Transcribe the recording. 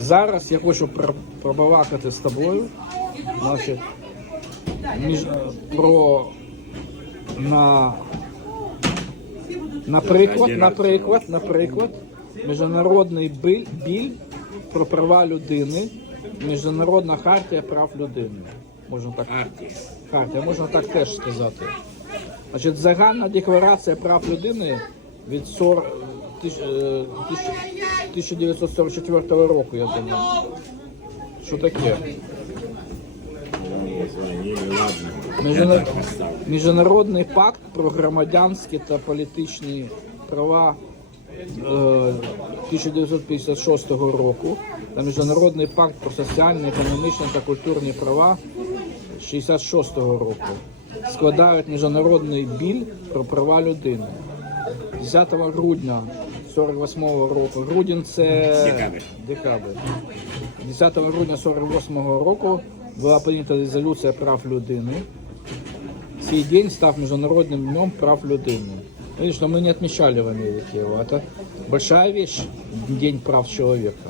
Зараз я хочу пр- пробалакати з тобою значить, між, про на, наприклад, наприклад, наприклад, міжнародний биль, біль про права людини, міжнародна хартія прав людини. Можна так Хартія. можна так теж сказати. Значить, загальна декларація прав людини від 40, тисяч- е, тисяч- 1944 року, я думаю. Що таке? Звонили, Міжнародний пакт про громадянські та політичні права е, 1956 року та Міжнародний пакт про соціальні, економічні та культурні права 66 року складають міжнародний біль про права людини. 10 грудня 48 року. Грудень це Декабрь. декабрь. 10 грудня 48 року була прийнята резолюція прав людини. Цей день став Международным днем прав людини. Конечно, мы не отмечали в Америке его. Это большая вещь, День прав человека.